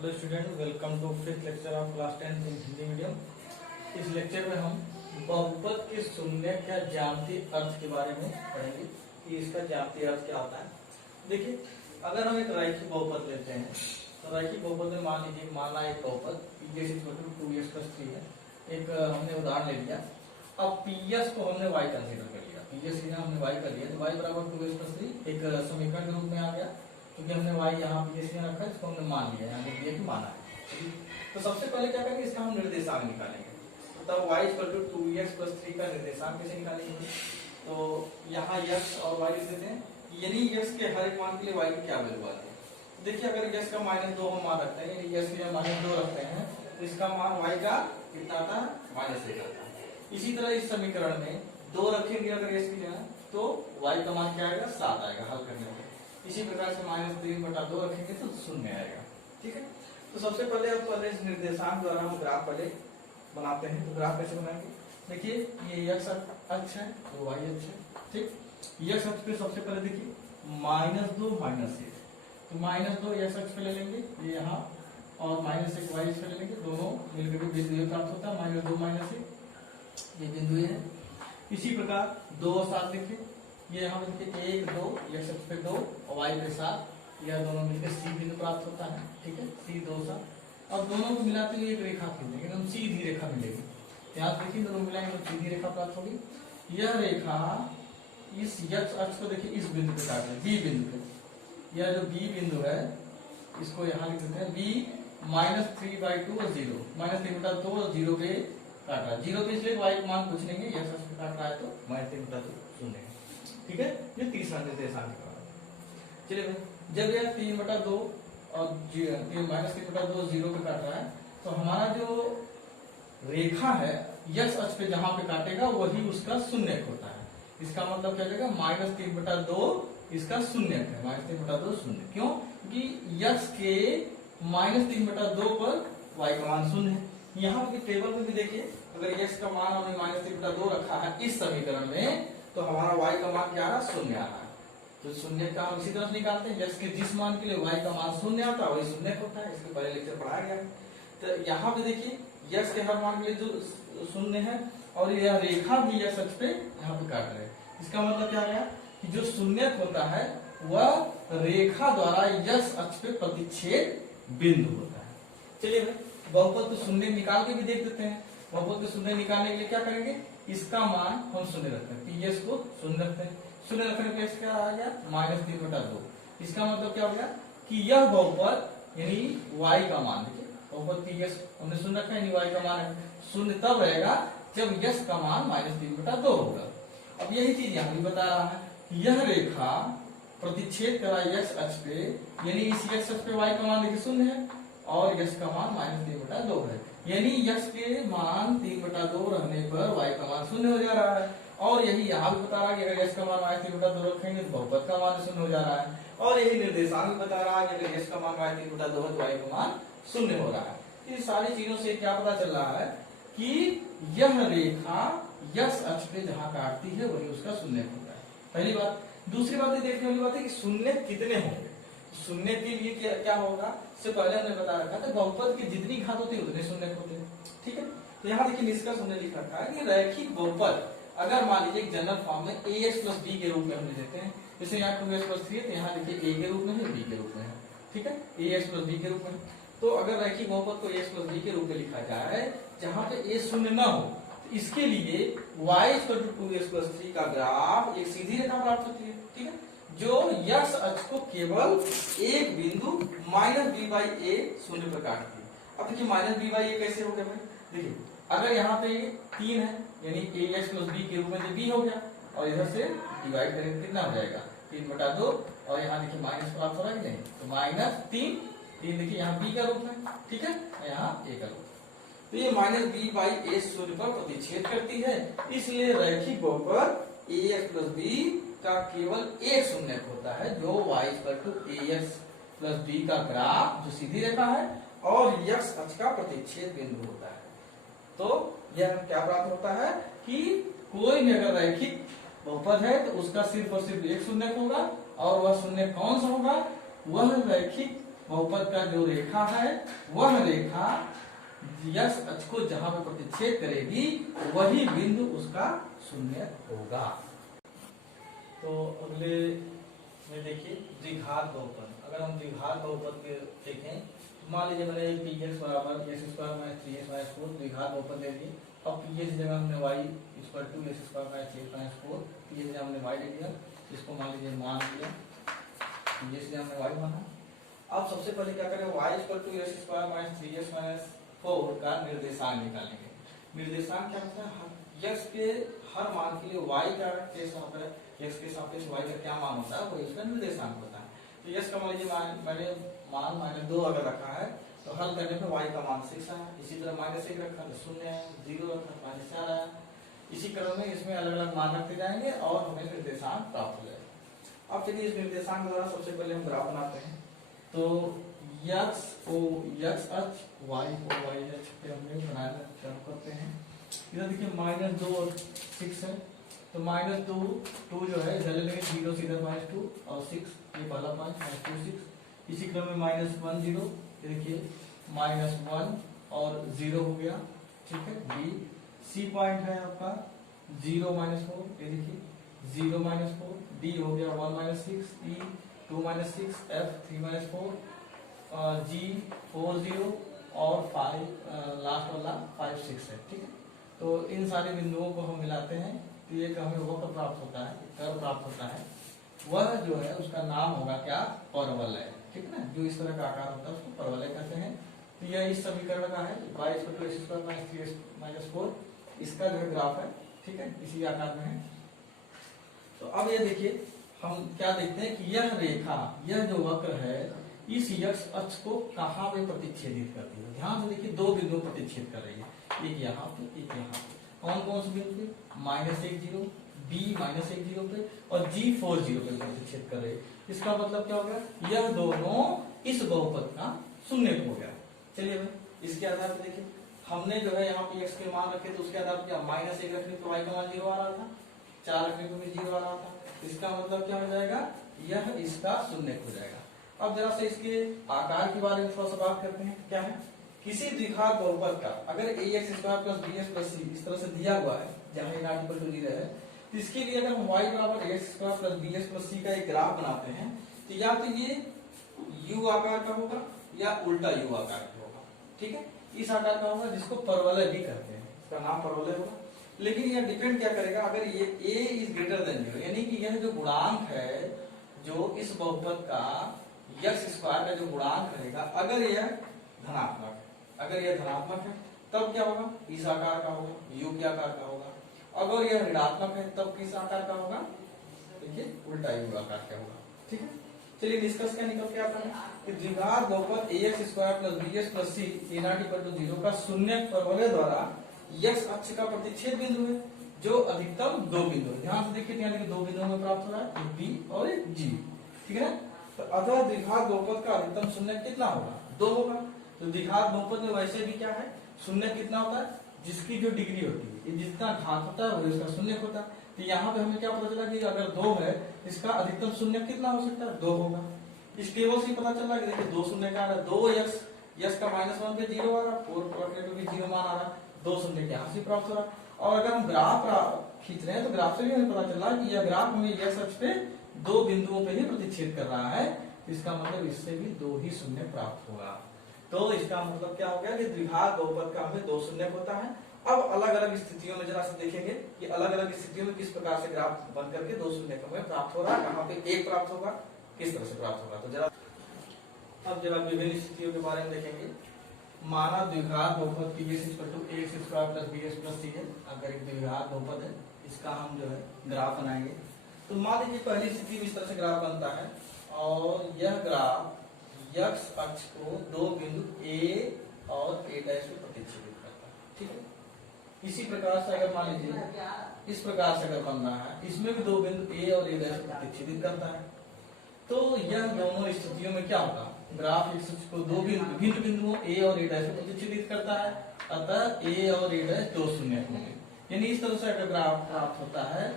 Hello student, welcome to fifth lecture of class 10 in Hindi medium. इस lecture में हम बहुपद के शून्य का ज्यामितीय अर्थ के बारे में पढ़ेंगे कि इसका ज्यामितीय अर्थ क्या होता है। देखिए, अगर हम एक रैखिक बहुपद लेते हैं तो रैखिक बहुपद में मान लीजिए माना एक बहुपद पीएस इक्वल टू 2x + 3 है। एक हमने उदाहरण ले लिया। अब पीएस को हमने y कंसीडर कर लिया, पीएस हमने y कर लिया तो y बराबर 2x + 3 एक समीकरण के रूप में आ गया, क्योंकि हमने y यहाँ पीएस में रखा है, इसको हमने मान लिया, यहाँ लिख दिया कि माना है। तो सबसे पहले क्या करेंगे, इसका हम निर्देशांक निकालेंगे। तो तब y = 2x + 3 का निर्देशांक कैसे निकालेंगे। तो यहाँ x और y लिख देते हैं, यानी x के हर एक मान के लिए y की क्या वैल्यू आती है। तो देखिए, अगर x का -2 हम मान रखते हैं, यानी x के -2 रखते हैं तो इसका मान y का कितना आता है, -1 आता है। इसी तरह इस समीकरण में 2 रखेंगे अगर s की जगह तो y का मान क्या आएगा, 7 आएगा हल करने पर। इसी प्रकार से -3/2 रखेंगे तो 0 आएगा। ठीक है, तो सबसे पहले इस निर्देशांक द्वारा हम ग्राफ पहले बनाते हैं। तो ग्राफ कैसे बनाएंगे, देखिए ये x अक्ष है तो y अक्ष है। ठीक, x अक्ष पे सबसे पहले देखिए -2 -1, तो -2 x अक्ष पे ले लेंगे ये यहाँ, और -1 y अक्ष पे ले लेंगे, दोनों मिलकर बिंदु प्राप्त होता है। -2 -1 ये बिंदु है। इसी प्रकार 2 और 7 देखिए, ये यहाँ देखिए 1 2 x अक्ष पे 2 और y पे 7, यह दोनों मिलकर C बिंदु प्राप्त होता है। ठीक है, C 2 7, और दोनों को मिलाते हुए एक रेखा खींचेंगे, एकदम सीधी रेखा मिलेगी। यहाँ देखिए दोनों मिलाएंगे तो सीधी रेखा प्राप्त होगी। यह रेखा इस x अक्ष को देखिए इस बिंदु पे काट रही है, B बिंदु पे। यह जो B बिंदु है इसको यहाँ लिख देते हैं B -3/2 और 0, -3/2 और 0 पे काट रहा है। 0 पे इसलिए y का मान कुछ नहीं है, x अक्ष पे काट रहा है तो -3/2 शून्य है। ठीक है, ये तीसरा निर्देशांक है। चलिए भाई, जब यह 3/2 और -3/2 0 पे काट रहा है तो हमारा जो रेखा है x अक्ष पे जहां पे काटेगा वही उसका शून्यक होता है। इसका मतलब क्या जाएगा, -3/2 इसका शून्यक है, -3/2 शून्य। क्यों, क्योंकि x के -3/2 पर y का मान शून्य है। यहाँ पे टेबल में भी देखिए, अगर x का मान हमने -3/2 रखा है इस समीकरण में तो हमारा y का मान क्या आ रहा है, शून्य आ रहा है। तो शून्य का हम इसी तरह निकालते हैं, x के जिस मान के लिए y का मान शून्य आता है वही शून्य होता है। इसके पहले लेक्चर पढ़ाया गया है। तो यहाँ पे देखिए x के हर मान के लिए जो शून्य है, और यह रेखा भी x अक्ष पे यहाँ पे काट रहे हैं। इसका मतलब क्या है कि जो शून्य होता है वह रेखा द्वारा x अक्ष पे प्रतिच्छेद बिंदु होता है। चलिए भाई, बहुपद तो शून्य निकाल के भी देख देते हैं। बहुपद को शून्य निकालने के लिए क्या करेंगे, इसका मान हम शून्य रखते हैं, पीएस को शून्य रखते हैं। शून्य रखने पे क्या आ गया, -3/2। इसका मतलब क्या हो गया कि यह बहुपद यानी y का मान, देखिए बहुपद पीएस हमने शून्य रखा है, यानी y का मान शून्य तब रहेगा जब x का मान -3/2 होगा। अब यही चीज यहाँ भी बता रहा है, यह रेखा प्रतिच्छेद कर रहा है x अक्ष पे, यानी इस x अक्ष पे y का मान देखिए शून्य है और x का मान -3/2 है, यानी x के मान 3/2 रहने पर y का मान शून्य हो जा रहा है। और यही यहाँ भी बता रहा है कि अगर x का मान -3/2 रखेंगे तो बहुपद का मान शून्य हो जा रहा है। और यही निर्देशांक बता रहा है कि अगर x का मान -3/2 है तो y का मान शून्य हो रहा है। इन सारी चीजों से क्या पता चल रहा है कि यह रेखा x अक्ष पे जहाँ काटती है वही उसका शून्य होता है। पहली बात। दूसरी बात ये देखने वाली बात है कि शून्य कितने होंगे। शून्य के लिए क्या होगा, इससे पहले हमने बता रखा था बहुपद की जितनी घात होती है उतने शून्य होते हैं। ठीक है, तो यहाँ देखिए निष्कर्ष हमने लिख रखा है कि रैखिक बहुपद अगर मान लीजिए एक जनरल फॉर्म में ax + b के रूप में हम लेते हैं, जैसे यहाँ 2x + 3 है तो यहाँ देखिए a के रूप में है, b के रूप में है। ठीक है, ax + b के रूप में। तो अगर रैखिक बहुपद को ax + b के रूप में लिखा जाए जहाँ पे a शून्य न हो, तो इसके लिए y = 2x + 3 का ग्राफ एक सीधी रेखा प्राप्त होती है। ठीक है, जो x अक्ष को केवल एक बिंदु -b/a शून्य पर काटती है। अब देखिए -b/a कैसे हो गया भाई, देखिए अगर यहाँ पे 3 है यानी ax + b के रूप में b हो गया, और इधर से डिवाइड करेंगे कितना हो जाएगा, 3/2, और यहाँ देखिए माइनस प्राप्त हो रहा है कि नहीं, तो -3 देखिए यहाँ b का रूप में। ठीक है, यहाँ a का रूप। तो ये -b/a शून्य पर प्रतिच्छेद करती है, इसलिए रैखिक बहुपद ax + b का केवल एक शून्यक होता है, जो y = ax + b का ग्राफ जो सीधी रेखा है और x अक्ष का प्रतिच्छेद बिंदु होता है। तो यह क्या प्राप्त होता है कि कोई भी अगर रैखिक बहुपद है तो उसका सिर्फ और सिर्फ एक शून्यक होगा, और वह शून्यक कौन सा होगा, वह रैखिक बहुपद का जो रेखा है वह रेखा यक्ष अक्ष को जहां पे प्रतिच्छेद करेगी वही बिंदु उसका शून्य होगा। तो अगले में देखिए द्विघात बहुपद। अगर हम द्विघात बहुपद के देखें, मान लीजिए मैंने px बराबर x square minus 3x minus 4 द्विघात बहुपद ले लिए। अब px जगह हमने y equal to x square minus 3x minus 4, px जगह हमने y ले लिया, इसको मान लीजिए मान लिया, px जगह हमने y माना। अब सबसे पहले क्या करें, y equal to x square minus 3x minus 4 का निर्देशांक निकालेंगे। निर्देशांक क्या होता है, x के हर मान के लिए y का x के सापेक्ष y का क्या मान होता है वो इसका निर्देशांक होता है। तो x का मान लीजिए मैंने मान -2 अगर रखा है तो हल करने पे y का मान 6 आया। इसी तरह -1 रखा तो 0 है, 0 रखा -4 आया। इसी क्रम में इसमें अलग अलग मान रखते जाएंगे और हमें निर्देशांक प्राप्त हो जाएगा। अब चलिए इस निर्देशांक द्वारा सबसे पहले हम ग्राफ बनाते हैं। तो x अक्ष, y को y अक्ष पे हमने बनाना शुरू करते हैं। इधर देखिए -2 और 6 है, तो -2 जो है इधर ले लेंगे, 0 से इधर -2 और 6 ये पहला पॉइंट -2 6। इसी क्रम में -1 0, देखिए -1 और 0 हो गया, ठीक है। बी सी पॉइंट है आपका 0 -4, ये देखिए 0 -4। डी हो गया 1 -6, ई 2 -6, एफ 3 -4, जी 4 0 और 5 लास्ट वाला 5 6 है, ठीक है। तो इन सारे बिंदुओं को हम मिलाते हैं तो ये हमें वक्र प्राप्त होता है, कर्व प्राप्त होता है। वह जो है उसका नाम होगा क्या, परवलय, ठीक है ना। जो इस तरह का आकार होता है उसको परवलय कहते हैं। तो यह इस समीकरण का है, y = x² - 3x - 4, इसका जो है ग्राफ है, ठीक है, इसी आकार में है। तो अब ये देखिए हम क्या देखते हैं कि यह रेखा, यह जो वक्र है इस x अक्ष को कहां पे प्रतिच्छेदित करती है। ध्यान से देखिए, दो बिंदु प्रतिच्छेद कर रही है, एक यहाँ पे एक यहाँ पे। कौन कौन से बिंदु पे, -1 0, b -1 0 पे और g 4 0 पे प्रतिच्छेद कर रहे हैं। इसका मतलब क्या हो गया, यह दोनों इस बहुपद का शून्य हो गया। चलिए भाई इसके आधार पर देखिए, हमने जो है यहाँ पे x के मान रखे तो उसके आधार पर क्या, -1 रखने पे y का मान 0 आ रहा था, 4 रखने पे भी 0 आ रहा था। इसका मतलब क्या हो जाएगा, यह इसका शून्य हो जाएगा। अब जरा से इसके आकार के बारे में थोड़ा सा बात करते हैं। क्या है, किसी द्विघात बहुपद का अगर ax² + bx + c इस तरह से दिया हुआ है जहां ये नाटी पर जो दिया है, तो इसके लिए अगर हम y = ax² + bx + c का एक ग्राफ बनाते हैं तो या तो ये u आकार का होगा या उल्टा u आकार का होगा, ठीक है। इस आकार का होगा जिसको परवलय भी कहते हैं, इसका नाम परवलय होगा। लेकिन यह डिपेंड क्या करेगा, अगर ये a > 0 यानी कि यह जो गुणांक है जो इस बहुपद का x² का जो गुणांक रहेगा, अगर यह धनात्मक है, अगर यह धनात्मक है तब क्या होगा, इस आकार का होगा, u के आकार का होगा। अगर यह ऋणात्मक है तब किस आकार का होगा, देखिए उल्टा u आकार का होगा, ठीक है। चलिए निष्कर्ष क्या निकल के आता है कि द्विघात बहुपद ax² + bx + c = 0 का शून्य परवलय द्वारा x अक्ष का प्रतिच्छेद बिंदु है जो अधिकतम दो बिंदु है। ध्यान से देखिए, यहाँ देखिए दो बिंदुओं में प्राप्त हो रहा है, एक b और एक g, ठीक है ना। तो अतः द्विघात बहुपद का अधिकतम शून्य कितना होगा, 2 होगा। तो द्विघात बहुपद में वैसे भी क्या है, शून्य कितना होता है, जिसकी जो डिग्री होती है, जितना घात होता है वो इसका शून्य होता है। तो यहाँ पे हमें क्या पता चला कि अगर 2 है इसका अधिकतम शून्य कितना हो सकता है, 2 होगा। इस टेबल से पता चल रहा है कि देखिए 2 शून्य का आ रहा है, 2x का -1 पे 0 आ रहा है, 4 रखने पे भी 0 मान आ रहा है, 2 शून्य के यहाँ से प्राप्त हो रहा है। और अगर हम ग्राफ खींच रहे हैं तो ग्राफ से भी हमें पता चल रहा है कि यह ग्राफ हमें x अक्ष पे 2 बिंदुओं पे ही प्रतिच्छेद कर रहा है। इसका मतलब इससे भी 2 ही शून्य प्राप्त होगा। तो इसका मतलब क्या हो गया कि द्विघात बहुपद का हमें 2 शून्य होता है। अब अलग अलग स्थितियों में जरा से देखेंगे कि अलग अलग स्थितियों में किस प्रकार से ग्राफ बन करके 2 शून्य का हमें प्राप्त हो रहा है, कहाँ पे 1 प्राप्त होगा, किस तरह से प्राप्त होगा। तो जरा अब जरा विभिन्न स्थितियों के बारे में देखेंगे। माना द्विघात बहुपद px = ax² + bx + c है। अगर एक द्विघात बहुपद है, इसका हम जो है ग्राफ बनाएंगे। तो मान लीजिए पहली स्थिति में इस तरह से ग्राफ बनता है और यह ग्राफ x अक्ष को 2 बिंदु a और a' पे प्रतिच्छेदित करता है, ठीक है। इसी प्रकार से अगर मान लीजिए इस प्रकार से अगर बन रहा है, इसमें भी 2 बिंदु a और a' पे प्रतिच्छेदित करता है। तो यह दोनों स्थितियों में क्या होगा, ग्राफ x अक्ष को 2 भिन्न बिंदुओं a और a' से प्रतिच्छेदित करता है, अतः a और a' 2 शून्य होंगे। यानी इस तरह से अगर ग्राफ प्राप्त होता है,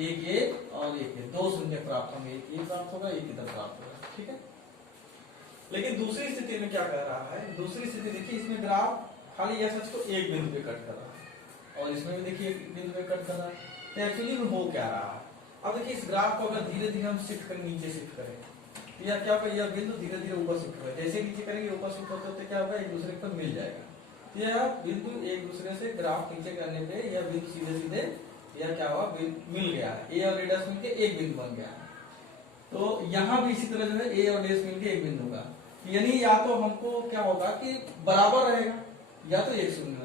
एक a और एक a, 2 शून्य प्राप्त होंगे, एक a प्राप्त होगा, एक इधर प्राप्त होगा, ठीक है। लेकिन दूसरी स्थिति में क्या कर रहा है, दूसरी स्थिति देखिए, इसमें ग्राफ खाली यह सच को एक बिंदु पे कट कर रहा है और इसमें भी देखिए एक बिंदु पे कट कर रहा है। तो एक्चुअली में हो क्या रहा है, अब देखिए इस ग्राफ को अगर धीरे धीरे हम शिफ्ट कर नीचे शिफ्ट करें तो यह क्या होगा, यह बिंदु धीरे धीरे ऊपर शिफ्ट होगा, जैसे नीचे करेंगे ऊपर शिफ्ट होते होते क्या होगा, एक दूसरे पर मिल जाएगा। तो यह बिंदु एक दूसरे से ग्राफ नीचे करने पे यह बिंदु सीधे सीधे यह क्या हुआ, मिल गया है, ए और डैश मिलके एक बिंदु बन गया है। तो यहाँ भी इसी तरह जो है ए और डैश मिलके एक बिंदु का, यानी या तो हमको क्या होगा कि बराबर रहेगा या तो एक शून्य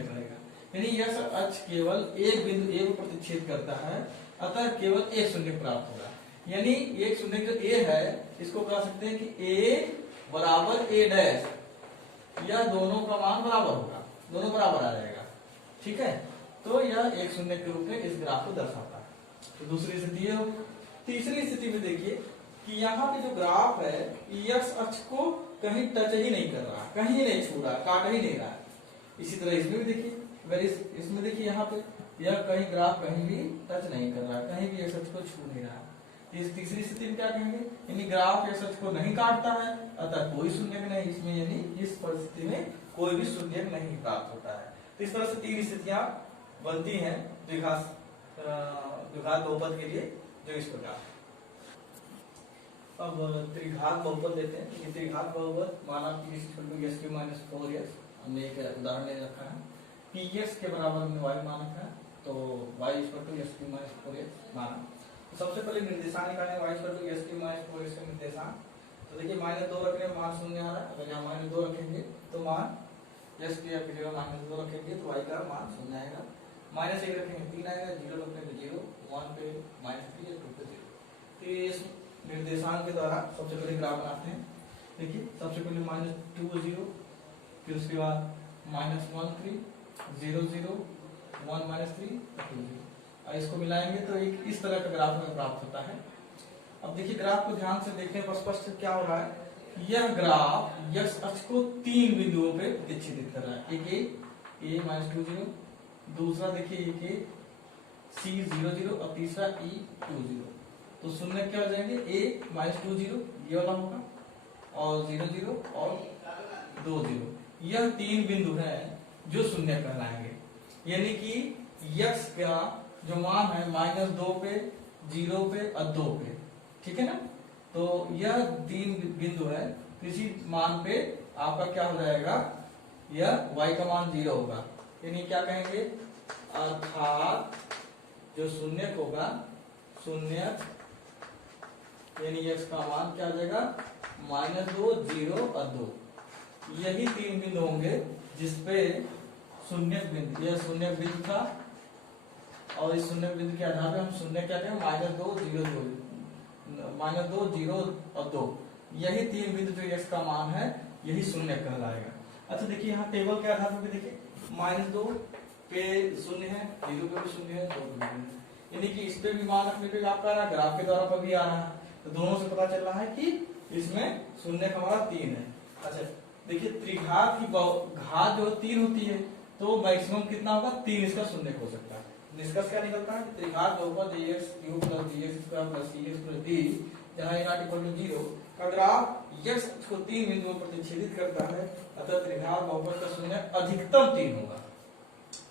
रहेगा, यानी यह सब अक्ष केवल एक बिंदु ए को प्रतिच्छेद करता है, अतः केवल एक शून्य प्राप्त होगा। यानी एक शून्य जो ए है इसको कह सकते हैं कि ए बराबर ए डैश, या दोनों का मान बराबर होगा, दोनों बराबर आ जाएगा, ठीक है। तो यह एक शून्य के रूप में इस ग्राफ को दर्शाता है। तो दूसरी स्थिति है। तीसरी स्थिति में देखिए कि यहाँ पे जो ग्राफ है एक्स अक्ष को कहीं टच ही नहीं कर रहा, कहीं नहीं छू रहा, काट ही नहीं रहा। इसी तरह इसमें भी देखिए, अगर इसमें देखिए यहाँ पे यह कहीं ग्राफ कहीं भी टच नहीं कर रहा, कहीं भी एक्स अक्ष को छू नहीं रहा। इस तीसरी स्थिति में क्या कहेंगे, यानी ग्राफ एक्स अक्ष को नहीं काटता है, अतः कोई शून्य नहीं इसमें, यानी इस परिस्थिति में कोई भी शून्य नहीं प्राप्त होता है। तो इस तरह से तीन स्थितियां बनती हैं द्विघात बहुपद के लिए, जो इस प्रकार। अब त्रिघात बहुपद लेते हैं। ये त्रिघात बहुपद माना x3 - 4x, हमने एक उदाहरण ले रखा है, px के बराबर हमने y मान रखा है, तो y x3 - 4x माना। सबसे पहले निर्देशांक निकालें, y x3 - 4x का निर्देशांक। तो देखिए -2 रखने में मान शून्य आ रहा है, अगर यहाँ -2 रखेंगे तो मान x की जगह -2 रखेंगे तो y का मान शून्य आएगा, -1 रखेंगे 3 आएगा, 0 रखेंगे 0, 1 पे -3 या 2 पे 0। तो इस निर्देशांक के द्वारा सबसे पहले ग्राफ बनाते हैं। देखिए सबसे पहले -2 0, फिर उसके बाद -1 3 0 0 1 -3 2 0। और इसको मिलाएंगे तो एक इस तरह का ग्राफ हमें प्राप्त होता है। अब देखिए ग्राफ को ध्यान से देखने पर स्पष्ट क्या हो रहा है, यह ग्राफ x अक्ष को तीन बिंदुओं पे प्रतिच्छेदित कर रहा है। एक a -2 0, दूसरा देखिए एक c 0 0 और तीसरा e 2 0। तो शून्य क्या हो जाएंगे, a -2 0 ये वाला होगा, और 0 0 और 2 0, यह तीन बिंदु है जो शून्य कहलाएंगे। यानी कि x का जो मान है -2 पे, 0 पे और 2 पे, ठीक है ना। तो यह तीन बिंदु है, किसी मान पे आपका क्या हो जाएगा, यह y का मान 0 होगा। यानी क्या कहेंगे, अर्थात जो शून्य होगा, शून्य यानी x का मान क्या आ जाएगा, -2 0 और 2, यही तीन बिंदु होंगे जिसपे शून्य बिंदु, यह शून्य बिंदु था, और इस शून्य बिंदु के आधार पे हम शून्य क्या कहें, -2 0 0 और 2, यही तीन बिंदु जो x का मान है यही शून्य कहलाएगा। अच्छा देखिए यहाँ टेबल के आधार पर भी देखिए, -2 पे शून्य है, 0 पे भी शून्य है, 2 पे भी शून्य है, यानी कि इस पे भी मान रखने पे आपका आ रहा है, ग्राफ के द्वारा पर भी आ रहा है। तो दोनों से पता चल रहा है कि इसमें शून्य हमारा 3 है। अच्छा देखिए त्रिघात की घात जो 3 होती है, तो मैक्सिमम कितना होगा, 3 इसका शून्य हो सकता है। निष्कर्ष क्या निकलता है, त्रिघात बहुपद ax³ + bx² + cx + d जहां a ≠ 0 का ग्राफ x को तीन बिंदुओं पर प्रतिच्छेदित करता है, अतः त्रिघात बहुपद का शून्य अधिकतम 3 होगा,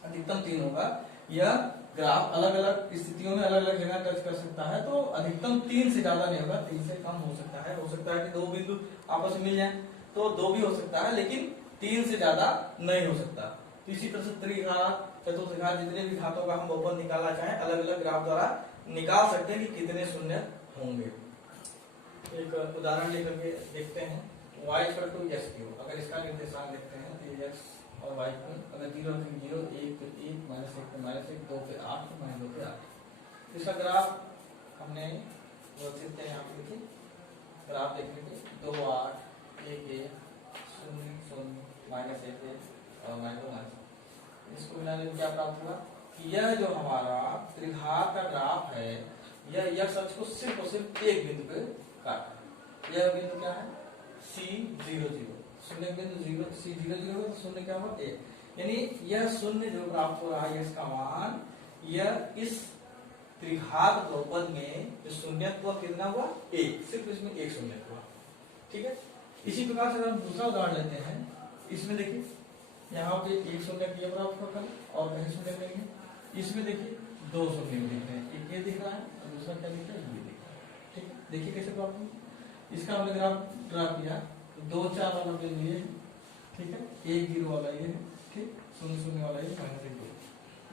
अधिकतम 3 होगा। यह ग्राफ अलग अलग स्थितियों में अलग अलग जगह टच कर सकता है, तो अधिकतम 3 से ज्यादा नहीं होगा, 3 से कम हो सकता है। हो सकता है कि दो बिंदु आपस में मिल जाए तो 2 भी हो सकता है, लेकिन 3 से ज्यादा नहीं हो सकता। इसी तरह से त्रिघात, चतुर्घात, जितने भी घातों का हम बहुपद निकालना चाहें अलग अलग ग्राफ द्वारा निकाल सकते हैं कि कितने शून्य होंगे। एक उदाहरण लेकर के देखते हैं, y = x³। अगर इसका निर्देशांक देखते हैं तो x और y को अगर 0 रखेंगे 0, 1 पे 1, -1 पे -1, 2 पे 8, -2 पे 8। इसका ग्राफ हमने व्यवस्थित यहाँ पे देखिए, ग्राफ देखने के 2 8 1 1 0 0 -1 1 और -2। इसको मिलाने में क्या प्राप्त हुआ कि यह जो हमारा त्रिघात का ग्राफ है, यह x अक्ष को सिर्फ और सिर्फ एक बिंदु पे काटा। यह बिंदु क्या है, c 0 0, शून्य बिंदु 0 c 0 0 है, शून्य क्या होगा 1, यानी यह शून्य जो प्राप्त हो रहा है इसका मान, यह इस त्रिघात बहुपद में जो शून्यत्व कितना हुआ 1, सिर्फ इसमें एक शून्य हुआ, ठीक है। इसी प्रकार से अगर हम दूसरा उदाहरण लेते हैं, इसमें देखिए यहाँ पे एक शून्य ये प्राप्त होगा और कहीं शून्य लेंगे, इसमें देखिए दो शून्य दिख रहे हैं, एक ये दिख रहा है और दूसरा क्या दिख रहा है, ये दिख रहा है। ठीक है, देखिए कैसे प्राप्त होगा। इसका हमने ग्राफ ड्रा किया तो 2 4 वाला बिंदु ये है, ठीक है, 1 0 वाला ये है, ठीक, 0 0 वाला ये -1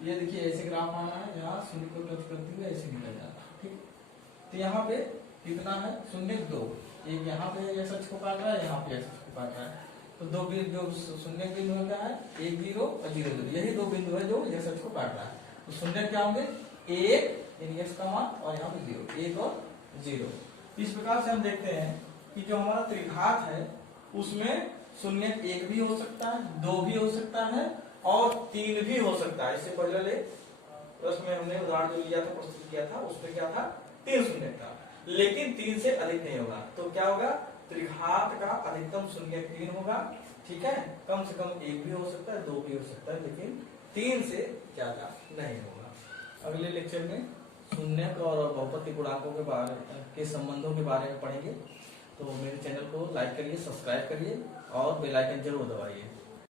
ये देखिए ऐसे ग्राफ आना है, यहाँ शून्य को टच करते हुए ऐसे निकल जाना है। ठीक, तो यहाँ पे कितना है 0 2, एक यहाँ पे ये सच को काट रहा है, यहाँ पे सच को काट रहा है, तो दो बिंदु जो शून्य बिंदु क्या है 1 0 और 0 0, यही दो बिंदु है जो ये सच को काट रहा है। तो शून्य क्या होंगे 1 यानी x का मान और यहाँ पे 0, 1 और 0। इस प्रकार से हम देखते हैं कि जो हमारा त्रिघात है उसमें शून्य 1 भी हो सकता है, 2 भी हो सकता है और 3 भी हो सकता है। इससे पहले प्रश्न में हमने उदाहरण जो लिया था, प्रस्तुत किया था, उसमें क्या था 3 शून्य था, लेकिन 3 से अधिक नहीं होगा। तो क्या होगा त्रिघात का अधिकतम शून्य 3 होगा। ठीक है, कम से कम 1 भी हो सकता है, 2 भी हो सकता है, लेकिन 3 से ज्यादा नहीं होगा। अगले लेक्चर में शून्यक और बहुपद गुणांकों के बारे के संबंधों के बारे में पढ़ेंगे। तो मेरे चैनल को लाइक करिए, सब्सक्राइब करिए और बेल आइकन जरूर दबाइए।